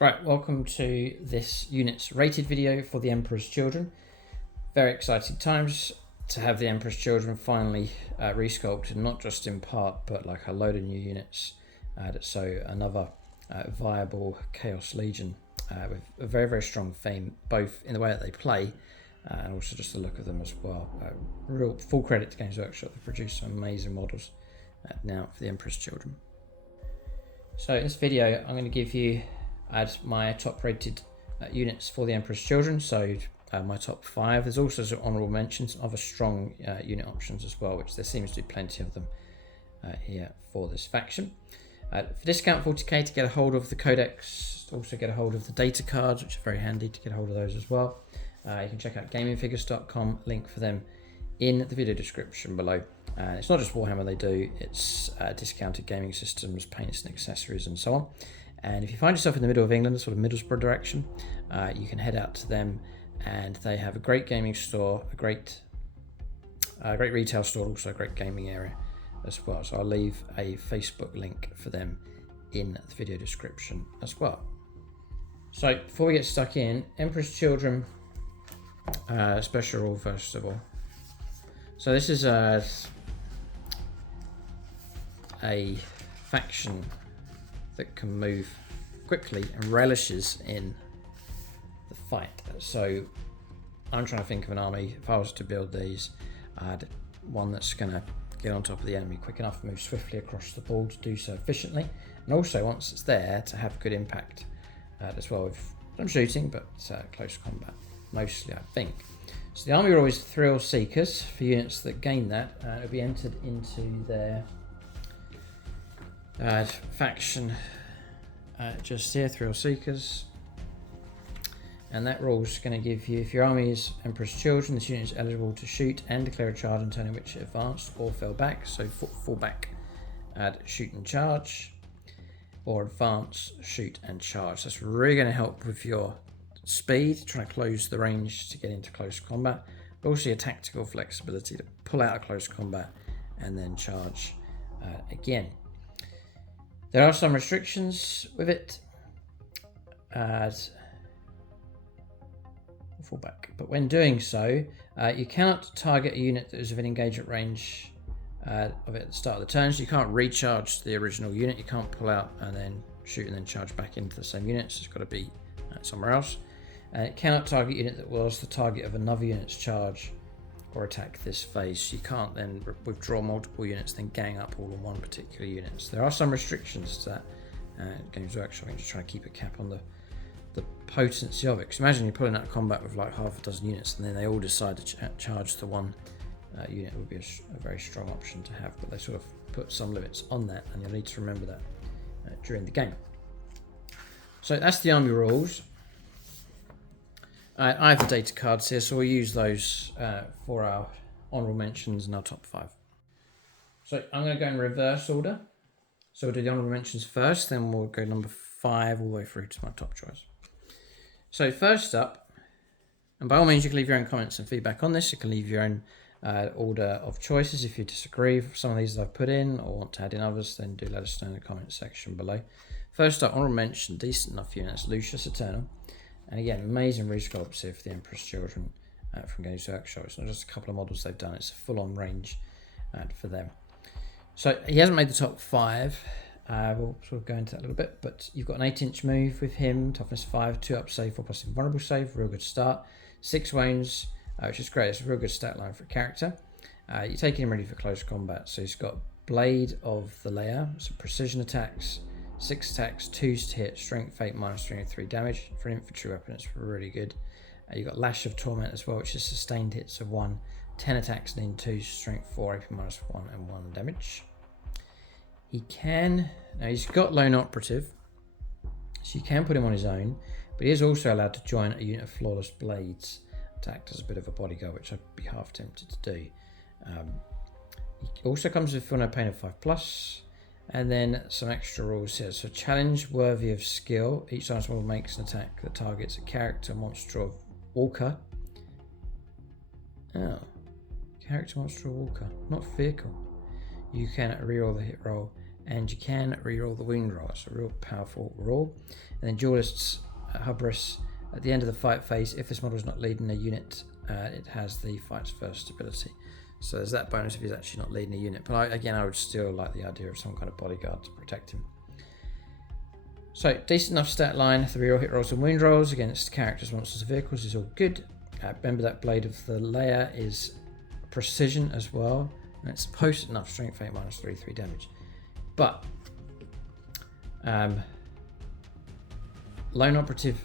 Right, welcome to this unit's rated video for the Emperor's Children. Very exciting times to have the Emperor's Children finally resculpted, not just in part, but like a load of new units. So another viable Chaos Legion with a very, very strong theme, both in the way that they play and also just the look of them as well. Real full credit to Games Workshop. They produce some amazing models now for the Emperor's Children. So in this video, I'm going to give you my top rated units for the Emperor's Children. So my top 5. There's also some honourable mentions, other strong unit options as well, which there seems to be plenty of them here for this faction. For discount 40k to get a hold of the Codex, also get a hold of the data cards, which are very handy to get a hold of those as well. You can check out gamingfigures.com, link for them in the video description below. And it's not just Warhammer they do, it's discounted gaming systems, paints and accessories and so on. And if you find yourself in the middle of England, sort of Middlesbrough direction, you can head out to them, and they have a great gaming store, a great retail store, also a great gaming area as well. So I'll leave a Facebook link for them in the video description as well. So before we get stuck in, Emperor's Children special rule first of all. So this is a faction that can move quickly and relishes in the fight. So I'm trying to think of an army. If I was to build these, I'd one that's going to get on top of the enemy quick enough, move swiftly across the board to do so efficiently, and also once it's there to have good impact as well with some shooting, but close combat mostly, I think. So the army are always Thrill Seekers. For units that gain that, it'll be entered into their faction just here, Thrill Seekers. And that rule's going to give you, if your army is Emperor's Children, this unit is eligible to shoot and declare a charge on turn in which it advanced or fell back. So fall back, add shoot and charge, or advance, shoot and charge. That's really going to help with your speed, trying to close the range to get into close combat, but also your tactical flexibility to pull out of close combat and then charge again. There are some restrictions with it. Fall back, but when doing so, you cannot target a unit that is within engagement range of it at the start of the turn. So you can't recharge the original unit. You can't pull out and then shoot and then charge back into the same unit. So it's got to be somewhere else. It cannot target a unit that was the target of another unit's charge or attack this phase. So you can't then withdraw multiple units, then gang up all on one particular unit. So there are some restrictions to that. Games Workshop, I'm just trying to keep a cap on the potency of it. Because imagine you're pulling out combat with like half a dozen units, and then they all decide to charge the one unit. Would be a very strong option to have, but they sort of put some limits on that, and you'll need to remember that during the game. So that's the army rules. I have the data cards here, so we'll use those for our honourable mentions and our top 5. So I'm going to go in reverse order. So we'll do the honourable mentions first, then we'll go number 5 all the way through to my top choice. So first up, and by all means you can leave your own comments and feedback on this. You can leave your own order of choices if you disagree with some of these that I've put in or want to add in others, then do let us know in the comment section below. First up, honourable mention, decent enough units, Lucius Eternal. And again, amazing resculpts here for the Emperor's Children from Games Workshop. It's not just a couple of models they've done, it's a full-on range for them. So he hasn't made the top 5. We'll sort of go into that a little bit, but you've got an 8-inch move with him, toughness 5, 2 up save, 4+ invulnerable save, real good start. 6 wounds, which is great. It's a real good stat line for a character. You're taking him ready for close combat. So he's got Blade of the Layer, so precision attacks, 6 attacks, 2s to hit, strength 8, -3 and 3 damage. For an infantry weapon, it's really good. You've got Lash of Torment as well, which is sustained hits of 1, 10 attacks and then 2, strength 4, AP -1 and 1 damage. He can, now he's got Lone Operative, so you can put him on his own, but he is also allowed to join a unit of Flawless Blades to act as a bit of a bodyguard, which I'd be half tempted to do. He also comes with Full No Pain of 5+, and then some extra rules here. So challenge worthy of skill. Each time someone makes an attack that targets a character, monster, or walker. Oh, character, monster, or walker, not vehicle. You can reroll the hit roll and you can reroll the wound roll. It's a real powerful roll. And then duelists, Hubris, at the end of the fight phase, if this model is not leading a unit, it has the fights first ability. So there's that bonus if he's actually not leading a unit. But I would still like the idea of some kind of bodyguard to protect him. So decent enough stat line. The reroll hit rolls and wound rolls against characters, monsters, and vehicles is all good. Remember that Blade of the Layer is precision as well. And it's potent enough strength 8 minus 3 damage. But lone operative,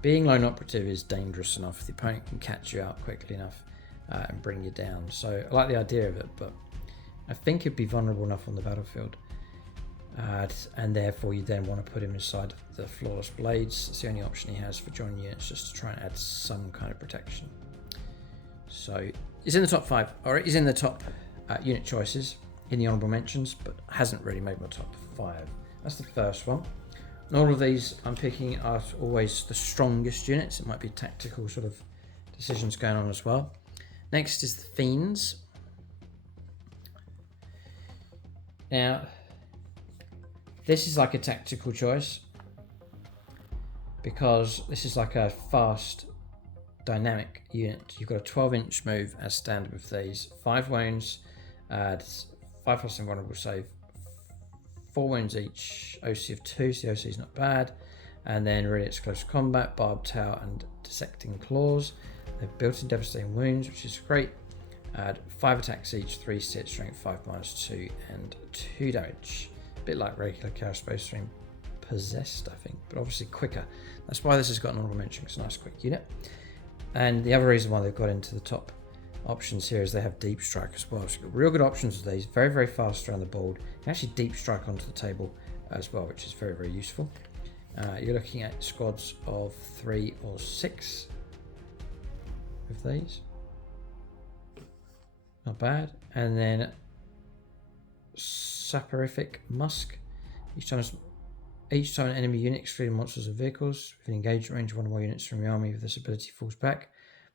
being lone operative is dangerous enough. The opponent can catch you out quickly enough and bring you down. So I like the idea of it, but I think it'd be vulnerable enough on the battlefield. And therefore you then want to put him inside the flawless blades. It's the only option he has for joining units, just to try and add some kind of protection. So he's in the top 5, or he's in the top unit choices in the honorable mentions, but hasn't really made my top 5. That's the first one. And all of these I'm picking are always the strongest units. It might be tactical sort of decisions going on as well. Next is the Fiends. Now, this is like a tactical choice because this is like a fast, dynamic unit. You've got a 12-inch move as standard with these. 5 wounds, 5+ invulnerable save, 4 wounds each, OC of 2, so the OC is not bad. And then really it's close combat, barbed tail and dissecting claws. They've built-in devastating wounds, which is great. 5 attacks each, 3 sit strength, 5 minus 2 and 2 damage. A bit like regular Chaos Space Marine possessed, I think, but obviously quicker. That's why this has got an honorable mention. It's a nice quick unit. And the other reason why they've got into the top options here is they have deep strike as well. So you've got real good options with these. Very, very fast around the board. You can actually deep strike onto the table as well, which is very, very useful. You're looking at squads of 3 or 6 with these. Not bad. And then Saporific Musk. Each time an enemy unit, excluding monsters and vehicles, with an engagement range of 1 or more units from your army with this ability falls back,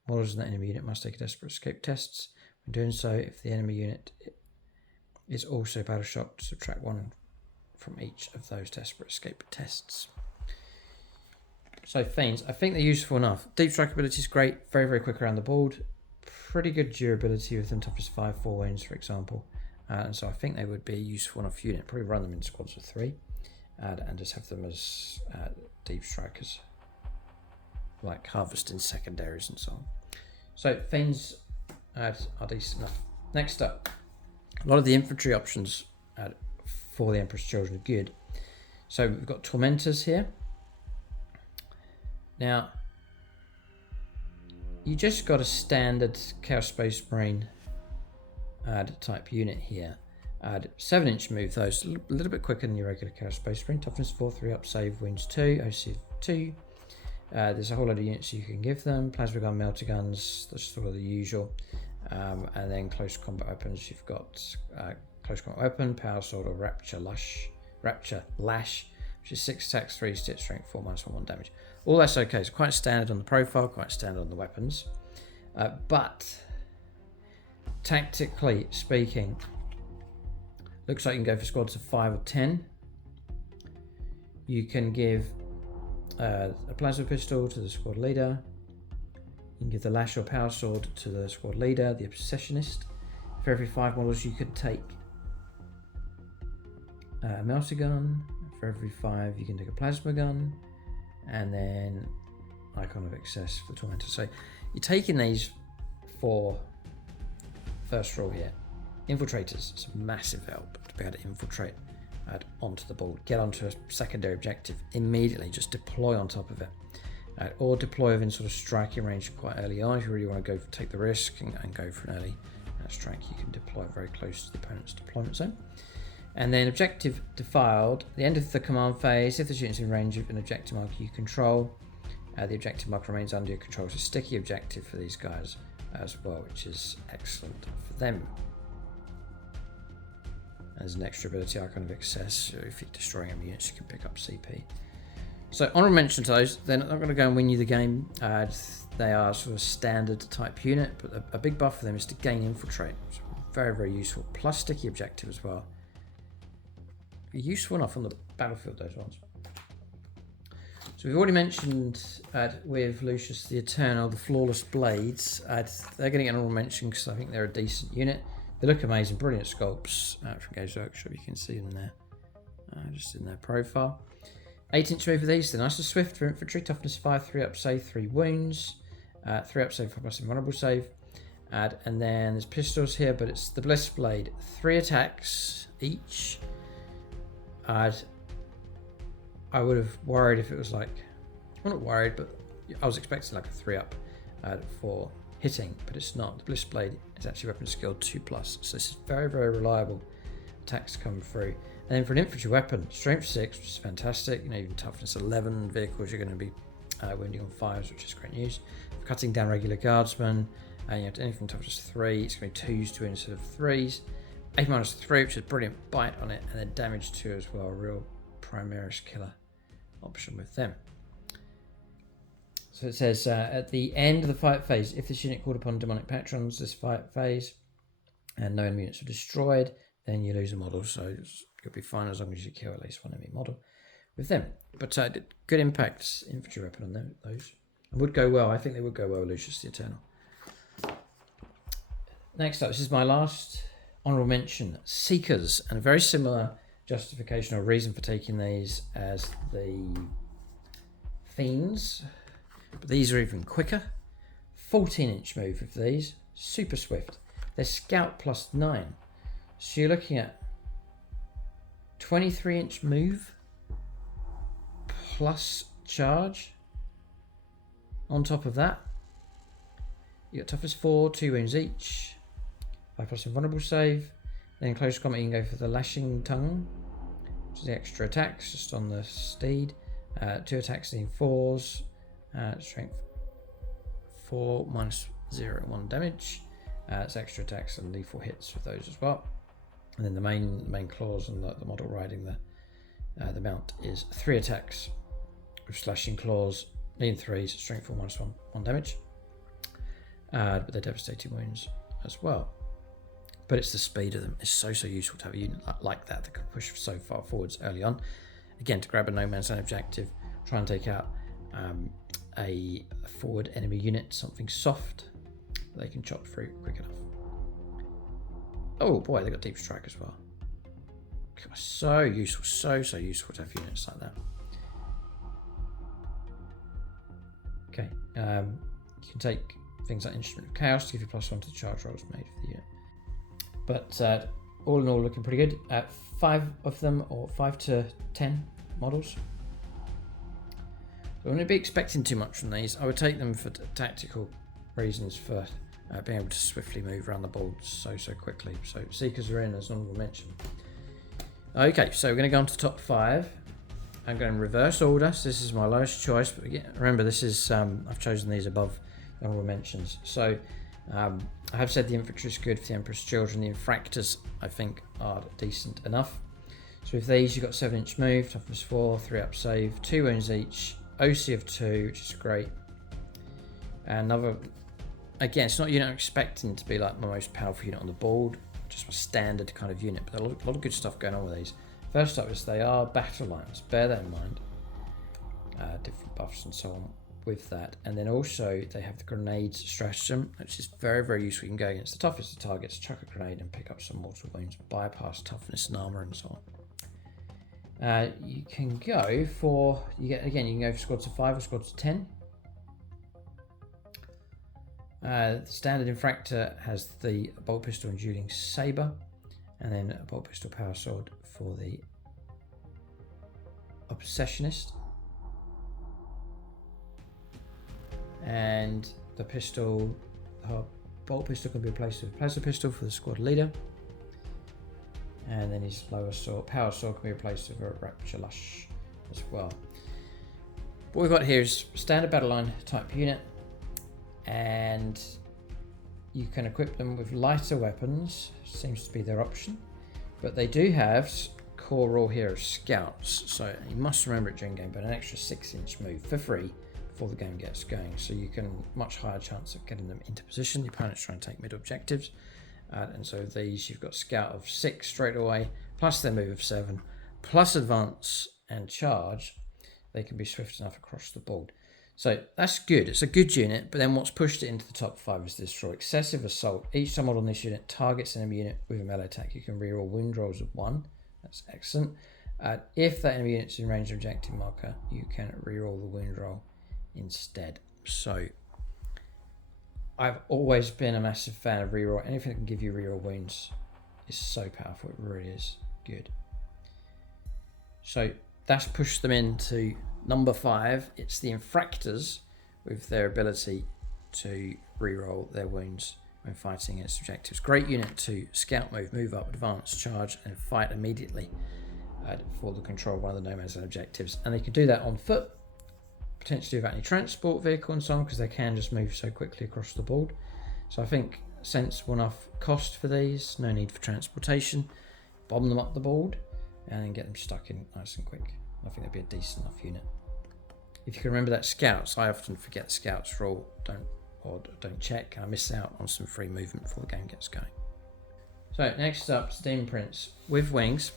models in that enemy unit must take a desperate escape tests. When doing so, if the enemy unit is also battle shocked, subtract 1 from each of those desperate escape tests. So Fiends, I think they're useful enough. Deep strike ability is great, very, very quick around the board. Pretty good durability with them, toughness 5, 4 wounds, for example. And so I think they would be a useful enough unit. Probably run them in squads of 3 and just have them as deep strikers, like harvesting secondaries and so on. So Fiends are decent enough. Next up, a lot of the infantry options for the Emperor's Children are good. So we've got Tormentors here. Now, you just got a standard Chaos Space Marine type unit here. 7-inch move, though, so a little bit quicker than your regular Chaos Space Marine. Toughness 4, 3 up, save, wounds 2, OC 2. There's a whole lot of units you can give them. Plasma gun, melter guns, that's sort of the usual. And then close combat weapons, you've got close combat weapon, power sword, or rapture lash, which is 6 attacks, 3 stitch strength, 4 minus 1 damage. All that's okay. It's quite standard on the profile, quite standard on the weapons. But tactically speaking, looks like you can go for squads of 5 or 10. You can give a plasma pistol to the squad leader. You can give the lash or power sword to the squad leader, the obsessionist. For every 5 models, you could take a melter gun. For every 5, you can take a plasma gun, and then Icon of Excess for the Tormentor. So you're taking these for first rule here. Infiltrators, it's a massive help to be able to infiltrate onto the board. Get onto a secondary objective immediately, just deploy on top of it. Or deploy within sort of striking range quite early on. If you really want to go take the risk and go for an early strike, you can deploy very close to the opponent's deployment zone. And then objective defiled, the end of the command phase, if the unit's in range of an objective marker you control, the objective marker remains under your control. It's a sticky objective for these guys as well, which is excellent for them. There's an extra ability, Icon of Excess, so if you're destroying enemy units you can pick up CP. So honorable mention to those, they're not going to go and win you the game. They are sort of standard type unit, but a big buff for them is to gain infiltrate. It's very, very useful, plus sticky objective as well. useful enough on the battlefield, those ones. So we've already mentioned with Lucius the Eternal, the Flawless Blades. They're going to get an honorable mention because I think they're a decent unit. They look amazing, brilliant sculpts from Games Workshop. You can see them there, just in their profile. 8-inch move for these. They're nice and swift for infantry. Toughness 5, 3 up save, 3 wounds, 3 up save, 5+ invulnerable save. And then there's pistols here, but it's the Bliss Blade. 3 attacks each. I would have worried if it was like, well, not worried, but I was expecting like a 3 up for hitting, but it's not. The Bliss Blade is actually weapon skill 2+, so this is very, very reliable attacks come through. And then for an infantry weapon, strength 6, which is fantastic. You know, even toughness 11 vehicles, you're going to be wounding on 5s, which is great news. For cutting down regular guardsmen, you have anything from toughness 3, it's going to be 2s to instead of 3s. 8-3, which is brilliant bite on it, and then damage 2 as well, real Primaris killer option with them. So it says at the end of the fight phase, if this unit called upon demonic patrons this fight phase and no enemy units are destroyed, then you lose a model. So you'll be fine as long as you kill at least one enemy model with them. But good impact infantry weapon on them, those. And would go well. I think they would go well with Lucius the Eternal. Next up, this is my last honorable mention, Seekers, and a very similar justification or reason for taking these as the Fiends, but these are even quicker. 14-inch move with these, super swift. They're Scout +9, so you're looking at 23-inch move plus charge. On top of that, you got toughness 4, 2 wounds each, 5+ invulnerable save. Then in close combat, you can go for the Lashing Tongue, which is the extra attacks just on the steed. 2 attacks in 4s, strength 4 -0 1 damage. It's extra attacks and lethal hits with those as well. And then the main clause on the model riding the mount is 3 attacks with slashing claws, lean 3s, strength 4 -1 damage. But they're devastating wounds as well. But it's the speed of them. It's so useful to have a unit like that that can push so far forwards early on. Again, to grab a no man's land objective, try and take out a forward enemy unit, something soft they can chop through quick enough. Oh boy, they got deep strike as well. So useful, so useful to have units like that. Okay, you can take things like Instrument of Chaos to give you +1 to the charge rolls made for the unit. But all in all, looking pretty good. 5 of them, or 5 to 10 models. I wouldn't be expecting too much from these. I would take them for tactical reasons, for being able to swiftly move around the board so quickly. So Seekers are in as honorable mention. Okay, so we're going to go on to the top 5. I'm going in reverse order. So this is my lowest choice. But again, remember, this is I've chosen these above the honorable mentions. So I have said the infantry is good for the Emperor's Children. The Infractors, I think, are decent enough. So with these, you've got 7-inch move, toughness 4, 3 up save, 2 wounds each, OC of 2, which is great. And another, again, it's not a unit I'm expecting to be like my most powerful unit on the board, just a standard kind of unit, but a lot of good stuff going on with these. First up is they are battle lines, bear that in mind. Different buffs and so on with that. And then also they have the grenades stratagem, which is very useful. You can go against the toughest of targets, chuck a grenade and pick up some mortal wounds, bypass toughness and armor and so on. You can go for, you can go for squads of 5 or squads of 10. The standard Infractor has the bolt pistol and dueling saber, and then a bolt pistol power sword for the Obsessionist. And the pistol, bolt pistol can be replaced with a plasma pistol for the squad leader. And then his lower sword, power sword, can be replaced with a Rapture Lush as well. What we've got here is standard battle line type unit, and you can equip them with lighter weapons, seems to be their option. But they do have core rule here of scouts, so you must remember it during game, but an extra 6-inch move for free before the game gets going, so you can much higher chance of getting them into position. The opponent's trying to take mid objectives, and so these, you've got scout of 6 straight away, plus their move of 7, plus advance and charge, they can be swift enough across the board. So that's good. It's a good unit, but then what's pushed it into the top 5 is Destroy. Excessive Assault. Each time on this unit targets an enemy unit with a melee attack, you can reroll wound rolls of 1. That's excellent. If that enemy unit's in range of objective marker, you can reroll the wound roll instead. So I've always been a massive fan of reroll. Anything that can give you reroll wounds is so powerful. It really is good. So that's pushed them into number 5. It's the Infractors with their ability to reroll their wounds when fighting against objectives. Great unit to scout move, move up, advance, charge, and fight immediately for the control of one of the no man's land objectives. And they can do that on foot, potentially without any transport vehicle and so on, because they can just move so quickly across the board. So I think sensible enough cost for these, no need for transportation. Bomb them up the board and then get them stuck in nice and quick. I think that'd be a decent enough unit. If you can remember that scouts, I often forget the scouts rule, don't check, and I miss out on some free movement before the game gets going. So next up, Demon Prince with wings.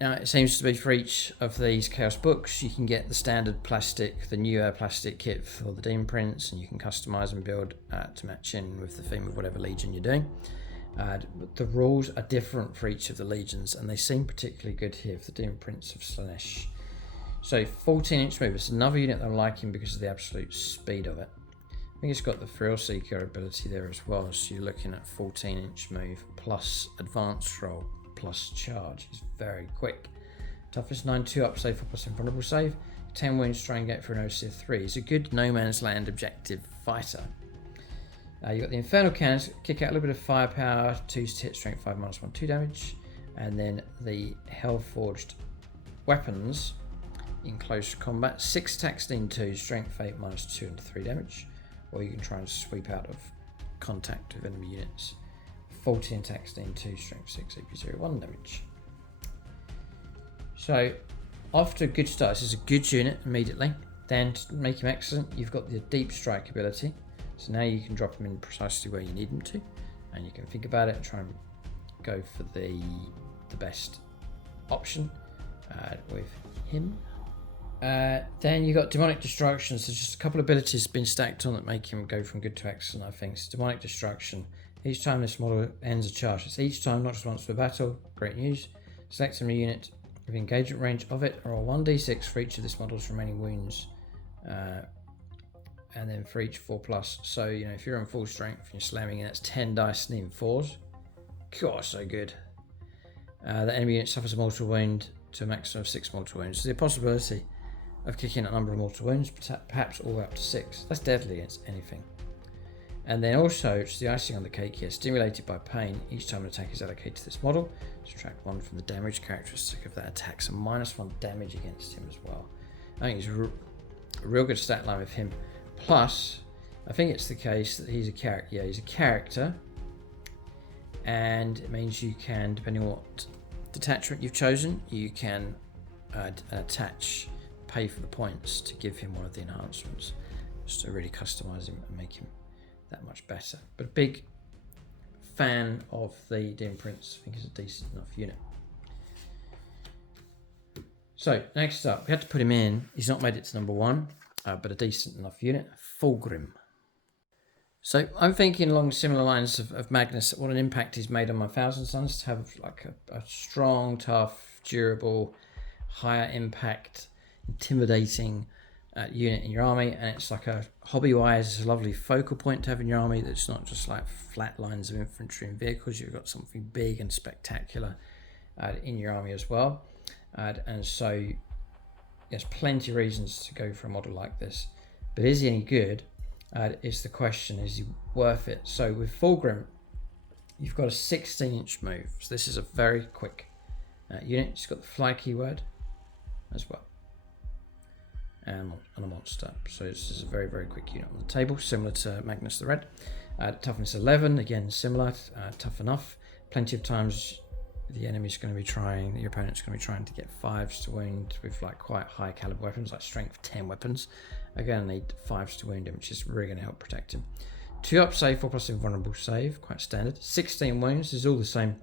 Now it seems to be for each of these Chaos books, you can get the standard plastic, the newer plastic kit for the Demon Prince, and you can customise and build to match in with the theme of whatever legion you're doing. But the rules are different for each of the legions, and they seem particularly good here for the Demon Prince of Slaanesh. So 14-inch move, it's another unit that I'm liking because of the absolute speed of it. I think it's got the Thrill Seeker ability there as well, so you're looking at 14-inch move plus advanced roll plus charge. It's very quick. Toughness 9, 2 up save, 4 plus invulnerable save, 10 wounds, strain gate for an OC of 3. It's a good no man's land objective fighter. You've got the Infernal Cannons, kick out a little bit of firepower, 2 to hit, strength 5, minus 1, 2 damage. And then the Hellforged Weapons in close combat, 6 attack, steam 2, strength 8, minus 2 and 3 damage. Or you can try and sweep out of contact with enemy units. 14 attack, steam 2, strength 6, AP 0, 1 damage. So, after a good start, this is a good unit immediately. Then to make him excellent, you've got the Deep Strike ability. So now you can drop him in precisely where you need him to, and you can think about it and try and go for the best option with him. Then you've got Demonic Destruction, so just a couple of abilities been stacked on that make him go from good to excellent, I think. So Demonic Destruction, each time this model ends a charge, it's each time, not just once per battle, great news. Select a unit with engagement range of it, or 1d6 for each of this model's remaining wounds. And then for each 4+. So, you know, if you're on full strength and you're slamming in, that's 10 dice and even 4s. God, so good. The enemy unit suffers a mortal wound to a maximum of 6 mortal wounds. So the possibility of kicking a number of mortal wounds, perhaps all the way up to 6. That's deadly against anything. And then also, it's the icing on the cake here, stimulated by pain. Each time an attack is allocated to this model, subtract 1 from the damage characteristic of that attack. So -1 damage against him as well. I think it's a real good stat line with him. Plus, I think it's the case that he's a character. Yeah, he's a character. And it means you can, depending on what detachment you've chosen, you can pay for the points to give him one of the enhancements. Just to really customize him and make him that much better. But a big fan of the Demon Prince. I think he's a decent enough unit. So, next up, we had to put him in. He's not made it to number 1. But a decent enough unit, Fulgrim. So I'm thinking along similar lines of Magnus, what an impact he's made on my Thousand Sons, to have like a strong, tough, durable, higher impact, intimidating unit in your army. And it's like a hobby-wise, it's a lovely focal point to have in your army that's not just like flat lines of infantry and vehicles. You've got something big and spectacular in your army as well. And so there's plenty of reasons to go for a model like this, but is he any good? Is the question. Is he worth it? So with Fulgrim, you've got a 16-inch move. So this is a very quick unit. It's got the fly keyword as well, and a monster. So this is a very, very quick unit on the table, similar to Magnus the Red. Toughness 11, again similar, tough enough. Plenty of times the enemy's going to be trying, your opponent's going to be trying to get 5s to wound with like quite high caliber weapons, like strength 10 weapons. Again, I need 5s to wound him, which is really going to help protect him. 2 up save, 4 plus invulnerable save, quite standard. 16 wounds is all the same,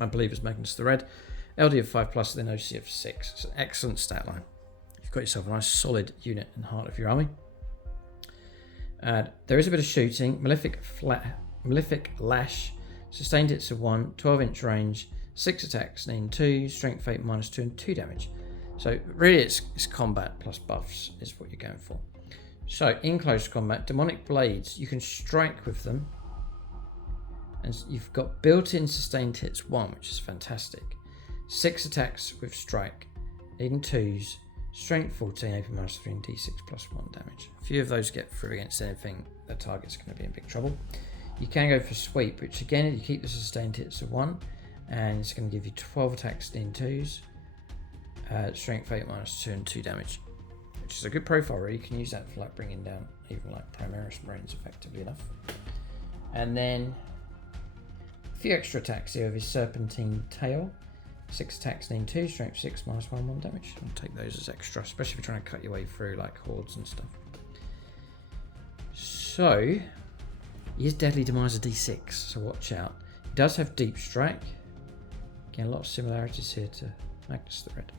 I believe, as Magnus the Red. LD of 5+, then OC of 6. It's an excellent stat line. You've got yourself a nice solid unit in the heart of your army. There is a bit of shooting. Malefic Lash, sustained hits of 1, 12-inch range, 6 attacks, sneaking 2, strength 8 -2, and 2 damage. So really it's combat plus buffs is what you're going for. So in close combat, demonic blades, you can strike with them. And you've got built-in sustained hits 1, which is fantastic. 6 attacks with strike, needing 2s, strength 14, AP -3, and D6 +1 damage. A few of those get through against anything, the target's going to be in big trouble. You can go for sweep, which again, you keep the sustained hits of 1, and it's going to give you 12 attacks in 2s, strength 8 -2, and 2 damage, which is a good profile. Really, you can use that for like bringing down even like Primaris Marines effectively enough. And then a few extra attacks here with his Serpentine Tail. 6 attacks, needing 2, strength 6 -1, 1 damage. I'll take those as extra, especially if you're trying to cut your way through like hordes and stuff. So, he is Deadly Demise of D6, so watch out. He does have Deep Strike. Again, a lot of similarities here to Magnus the Red.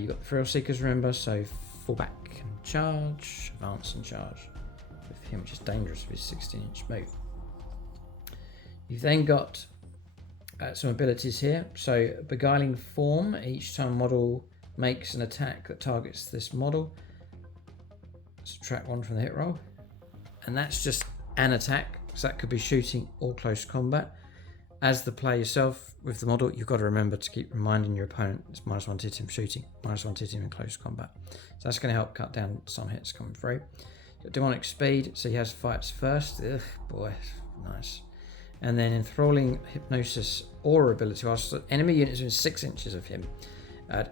You've got the Thrill Seekers, remember, so fall back and charge, advance and charge. With him, which is dangerous with his 16-inch move. You've then got some abilities here. So Beguiling Form, each time a model makes an attack that targets this model, subtract 1 from the hit roll. And that's just an attack, so that could be shooting or close combat. As the player yourself with the model, you've got to remember to keep reminding your opponent it's -1 to hit him shooting, -1 to hit him in close combat. So that's going to help cut down some hits coming through. You've got Demonic Speed, so he has fights first. Ugh, boy, nice. And then Enthralling Hypnosis Aura ability, whilst the enemy unit is within 6 inches of him,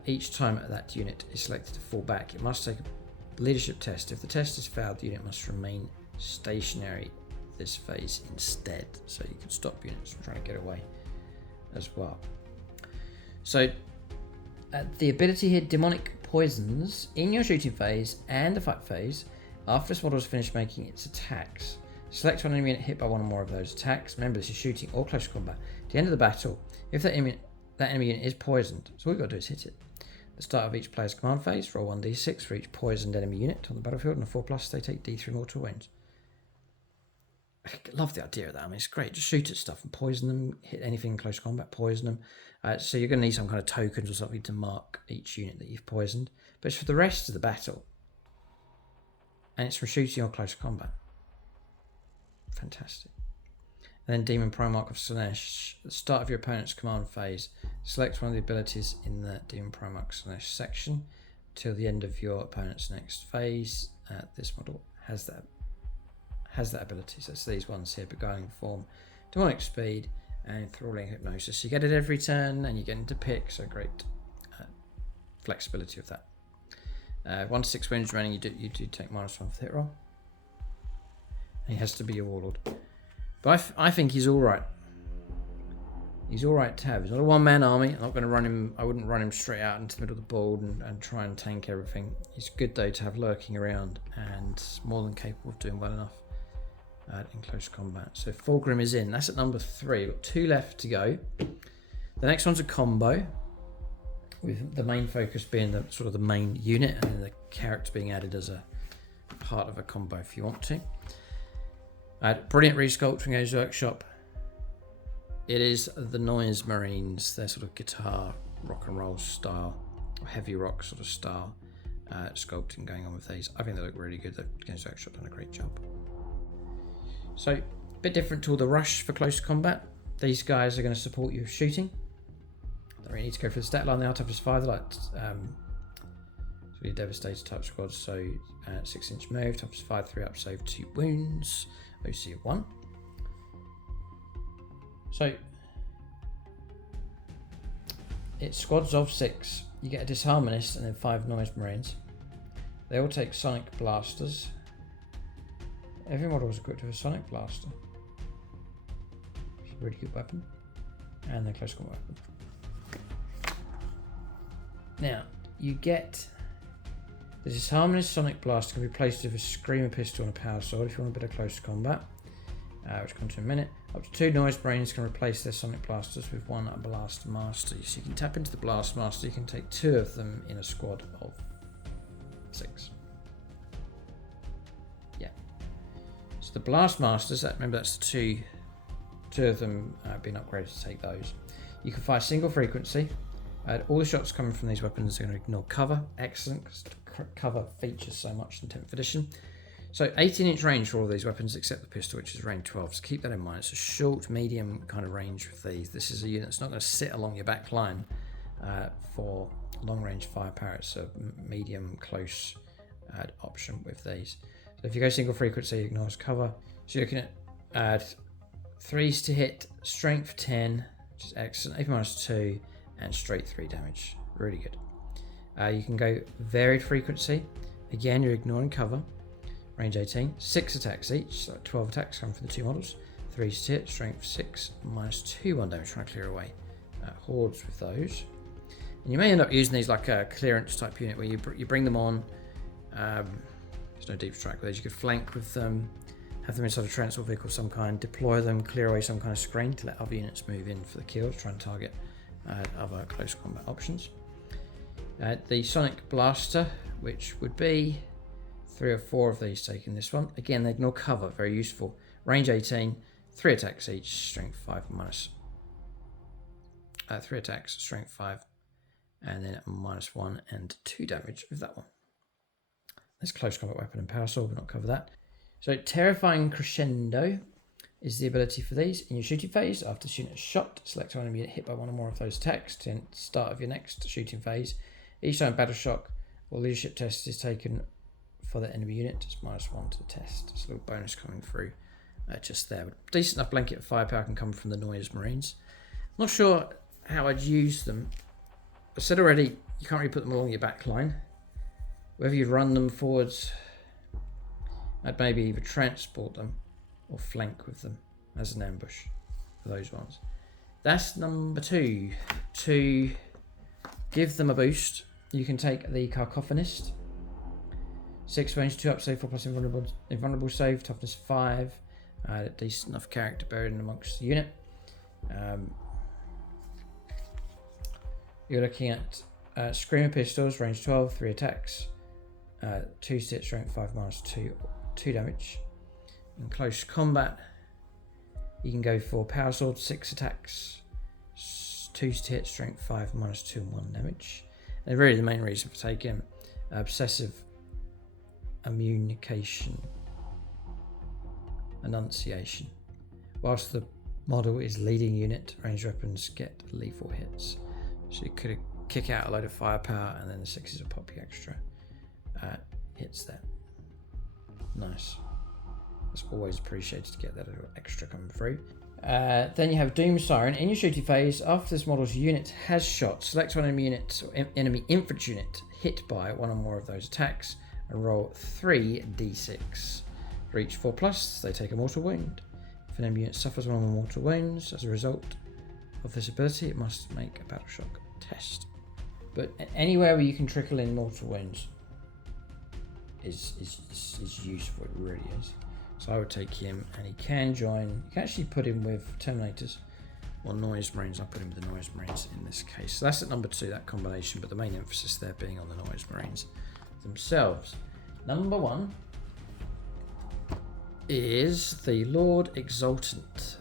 each time that unit is selected to fall back, it must take a leadership test. If the test is failed, the unit must remain stationary this phase instead. So you can stop units from trying to get away as well. So the ability here, Demonic Poisons, in your shooting phase and the fight phase, after this model has finished making its attacks, select one enemy unit hit by one or more of those attacks. Remember, this is shooting or close combat. At the end of the battle, if that enemy unit is poisoned, so all you've got to do is hit it. At the start of each player's command phase, roll 1d6 for each poisoned enemy unit on the battlefield, and a 4+, they take d3 mortal wounds. I love the idea of that. I mean, it's great. Just shoot at stuff and poison them, hit anything in close combat, poison them. So you're going to need some kind of tokens or something to mark each unit that you've poisoned. But it's for the rest of the battle. And it's for shooting or close combat. Fantastic. And then Demon Primarch of Slaanesh. At the start of your opponent's command phase, select one of the abilities in the Demon Primarch Slaanesh section till the end of your opponent's next phase. This model has that ability. So it's these ones here: Beguiling Form, Demonic Speed, and Enthralling Hypnosis. You get it every turn, and you get to pick. So great flexibility of that. 1 to 6 wounds remaining. You do take -1 for the hit roll. He has to be a warlord. But I think he's alright. He's alright to have. He's not a one-man army. I'm not going to run him. I wouldn't run him straight out into the middle of the board and try and tank everything. He's good, though, to have lurking around and more than capable of doing well enough in close combat. So Fulgrim is in. That's at number 3. We've got 2 left to go. The next one's a combo, with the main focus being the sort of the main unit, and then the character being added as a part of a combo if you want to. Brilliant resculpt from Games Workshop. It is the Noise Marines, their sort of guitar rock and roll style, or heavy rock sort of style sculpting going on with these. I think they look really good. The Games Workshop done a great job. So, a bit different to all the rush for close combat. These guys are going to support you shooting. Don't really need to go for the stat line. They are toughness 5. They're like so Devastator type squads. So 6-inch move, toughness 5, 3 up, save 2 wounds, OC of 1. So it's squads of 6. You get a Disharmonist and then 5 Noise Marines. They all take Sonic Blasters. Every model is equipped with a Sonic Blaster. It's a really good weapon. And the close combat weapon. Now, you get the Disharmonist Sonic Blaster can be replaced with a Screamer Pistol and a Power Sword if you want a bit of close combat. which will come to in a minute. Up to 2 noise brains can replace their sonic blasters with 1 blast master. So you can tap into the blast master. You can take 2 of them in a squad of 6. Yeah. So the blast masters, remember that's the two of them being upgraded to take those. You can fire single frequency. All the shots coming from these weapons are going to ignore cover. Excellent, because cover features so much in 10th edition. So 18-inch range for all of these weapons except the pistol, which is range 12. So keep that in mind. It's a short, medium kind of range with these. This is a unit that's not going to sit along your back line for long-range firepower. It's a medium, close option with these. So if you go single frequency, it ignores cover. So you're looking at 3s to hit, strength 10, which is excellent, AP -2, and straight 3 damage. Really good. You can go varied frequency. Again, you're ignoring cover. Range 18. 6 attacks each, so 12 attacks come from the 2 models. 3s to hit, strength 6, -2, 1 damage. Trying to clear away hordes with those. And you may end up using these like a clearance type unit where you bring them on. There's no deep strike with these. You could flank with them, have them inside a transport vehicle of some kind, deploy them, clear away some kind of screen to let other units move in for the kill, to try and target other close combat options. The Sonic Blaster, which would be 3 or 4 of these taking this one. Again, they ignore cover, very useful. Range 18, 3 attacks each, strength 5 minus 3 attacks, strength 5, and then -1 and 2 damage with that one. There's close combat weapon and power sword, but not cover that. So Terrifying Crescendo is the ability for these. In your shooting phase, after shooting a shot, select one enemy hit by 1 or more of those attacks to the start of your next shooting phase. Each time battle shock or leadership test is taken for the enemy unit, it's -1 to the test. It's a little bonus coming through just there. But decent enough blanket of firepower can come from the Noise Marines. Not sure how I'd use them. I said already, you can't really put them along your back line. Whether you run them forwards, I'd maybe either transport them or flank with them as an ambush for those ones. That's number 2. To give them a boost, you can take the Cacophonist. 6 range, 2 up save, 4 plus invulnerable save, toughness 5. Decent enough character buried in amongst the unit. You're looking at Screamer Pistols, range 12, 3 attacks, 2 to hit, strength 5 -2 damage. In close combat, you can go for Power Sword, 6 attacks, 2 to hit, strength 5 -2 and 1 damage. And really the main reason for taking Obsessive Enunciation. Whilst the model is leading unit, ranged weapons get lethal hits. So you could kick out a load of firepower and then the 6s will pop you extra hits there. Nice. It's always appreciated to get that little extra coming through. Then you have Doom Siren. In your shooting phase, after this model's unit has shot, select one enemy unit or enemy infantry unit hit by 1 or more of those attacks and roll 3d6. For each 4+, they take a mortal wound. If an enemy unit suffers 1 or more mortal wounds as a result of this ability, it must make a battle shock test. But anywhere where you can trickle in mortal wounds is useful, it really is. So I would take him, and he can join. You can actually put him with Terminators or Noise Marines. I put him with the Noise Marines in this case. So that's at number 2, that combination, but the main emphasis there being on the Noise Marines themselves. Number 1 is the Lord Exultant.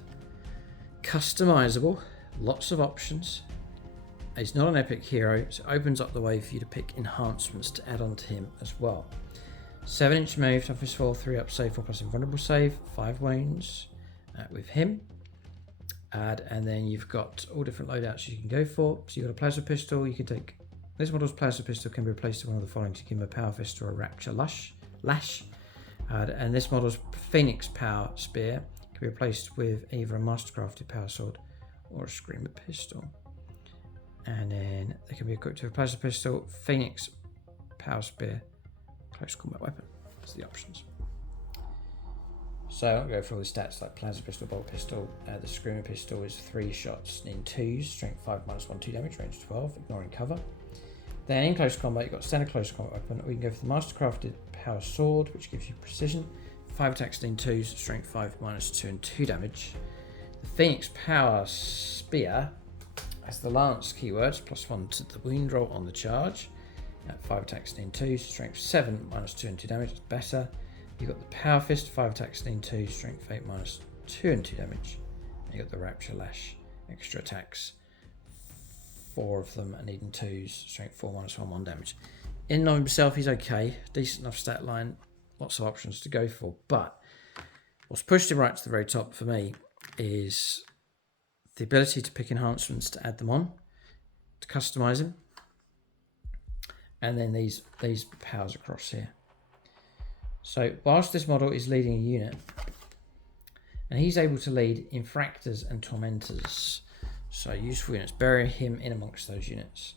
Customizable, lots of options. He's not an epic hero, so it opens up the way for you to pick enhancements to add on to him as well. 7-inch move, toughness 4, 3 up save, 4 plus invulnerable save, 5 wounds with him. And then you've got all different loadouts you can go for. So you've got a plasma pistol. You can take this model's plasma pistol can be replaced with one of the following: to give him a power fist or a rapture lash. And this model's Phoenix power spear can be replaced with either a mastercrafted power sword or a screamer pistol. And then they can be equipped with a plasma pistol, Phoenix power spear, close combat weapon. That's the options. So I'll go for all the stats like plasma pistol, bolt pistol. The screamer pistol is 3 shots in 2s, strength 5 -1, 2 damage, range 12, ignoring cover. Then in close combat, you've got standard close combat weapon, or you can go for the mastercrafted power sword, which gives you precision, 5 attack, steam 2, strength 5, -2 and 2 damage. The Phoenix Power Spear has the Lance keywords, +1 to the wound roll on the charge. 5 attack, steam 2, strength 7, -2 and 2 damage. It's better. You've got the Power Fist, 5 attack, steam 2, strength 8, -2 and 2 damage. And you've got the Rapture Lash, extra attacks, 4 of them, and needing 2s, strength 4, -1, 1 damage. In and of himself, he's okay. Decent enough stat line. Lots of options to go for. But what's pushed him right to the very top for me is the ability to pick enhancements to add them on, to customize him. And then these powers across here. So whilst this model is leading a unit, and he's able to lead Infractors and Tormentors. So useful units. Bury him in amongst those units.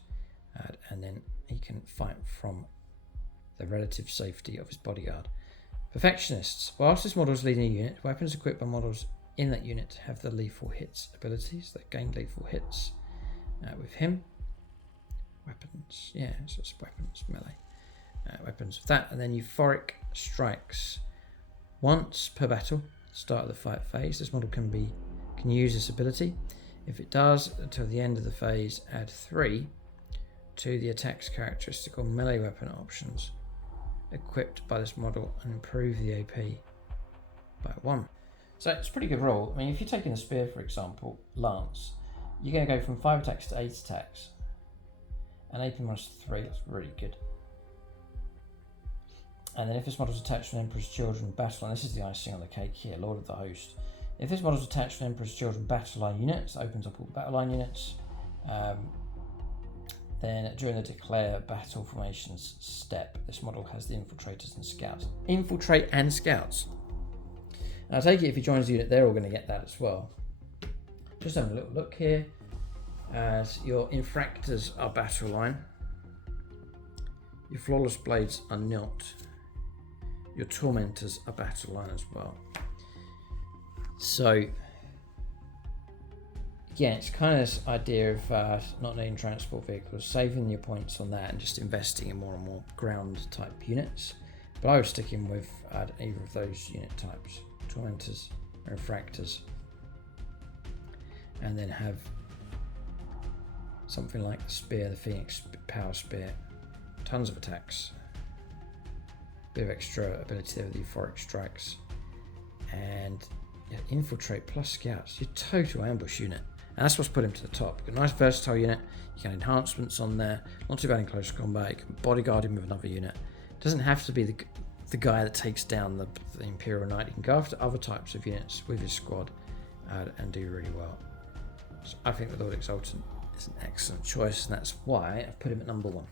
And then he can fight from the relative safety of his bodyguard. Perfectionists. Whilst this model is leading a unit, weapons equipped by models in that unit have the lethal hits abilities. They gain lethal hits with him. Weapons. Yeah, so it's weapons, melee. Weapons with that. And then Euphoric Strikes. Once per battle, start of the fight phase, this model can use this ability. If it does, until the end of the phase, add 3 to the attack's characteristic or melee weapon options equipped by this model and improve the AP by 1. So it's a pretty good roll. I mean, if you're taking a spear, for example, Lance, you're going to go from 5 attacks to 8 attacks. And AP -3, that's really good. And then if this model's attached to an Emperor's Children battle line, this is the icing on the cake here, Lord of the Host. If this model's attached to an Emperor's Children battle line units, it opens up all the battle line units. Then during the declare battle formations step, this model has the infiltrators and scouts. Infiltrate and scouts. And I take it if he joins the unit, they're all going to get that as well. Just having a little look here. As your Infractors are battle line. Your Flawless Blades are not. Your Tormentors are battle line as well. So, yeah, it's kind of this idea of not needing transport vehicles, saving your points on that and just investing in more and more ground type units. But I would stick in with either of those unit types, Tormentors or Infractors. And then have something like the Spear, the Phoenix Power Spear, tons of attacks, bit of extra ability there with the Euphoric Strikes, and Infiltrate plus Scouts, your total ambush unit. And that's what's put him to the top. Got a nice versatile unit, you can enhancements on there, not too bad in close combat, you can bodyguard him with another unit. It doesn't have to be the guy that takes down the Imperial Knight, you can go after other types of units with his squad and do really well. So I think the Lord Exultant is an excellent choice, and that's why I've put him at number 1.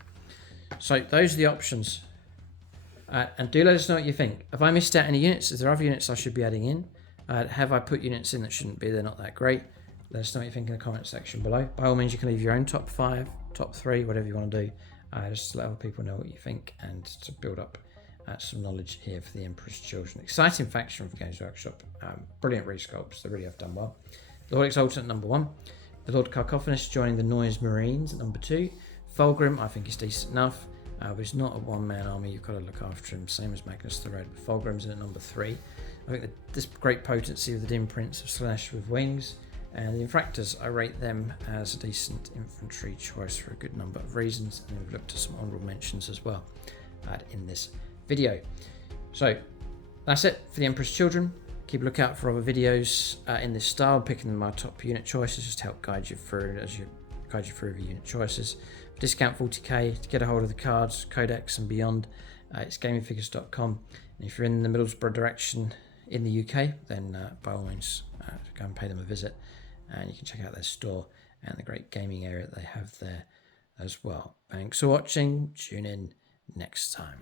So those are the options. And do let us know what you think. Have I missed out any units? Is there other units I should be adding in? Have I put units in that shouldn't be? They're not that great. Let us know what you think in the comment section below. By all means, you can leave your own top 5, top 3, whatever you want to do. Just to let other people know what you think and to build up some knowledge here for the Emperor's Children. Exciting faction from Games Workshop. Brilliant resculpts. They really have done well. The Lord Exultant at number 1. The Lord Cacophonous joining the Noise Marines at number 2. Fulgrim, I think, is decent enough. But he's not a one-man army. You've got to look after him. Same as Magnus the Red. But Fulgrim's in at number 3. I think this great potency of the Dim Prince of Slanesh with wings. And the Infractors, I rate them as a decent infantry choice for a good number of reasons. And we've looked at some honourable mentions as well in this video. So that's it for the Emperor's Children. Keep a lookout for other videos in this style, picking my top unit choices just to help guide you through the unit choices. Discount 40k to get a hold of the cards, Codex and beyond. It's gamingfigures.com. And if you're in the Middlesbrough direction in the UK, then by all means go and pay them a visit, and you can check out their store and the great gaming area that they have there as well. Thanks for watching. Tune in next time.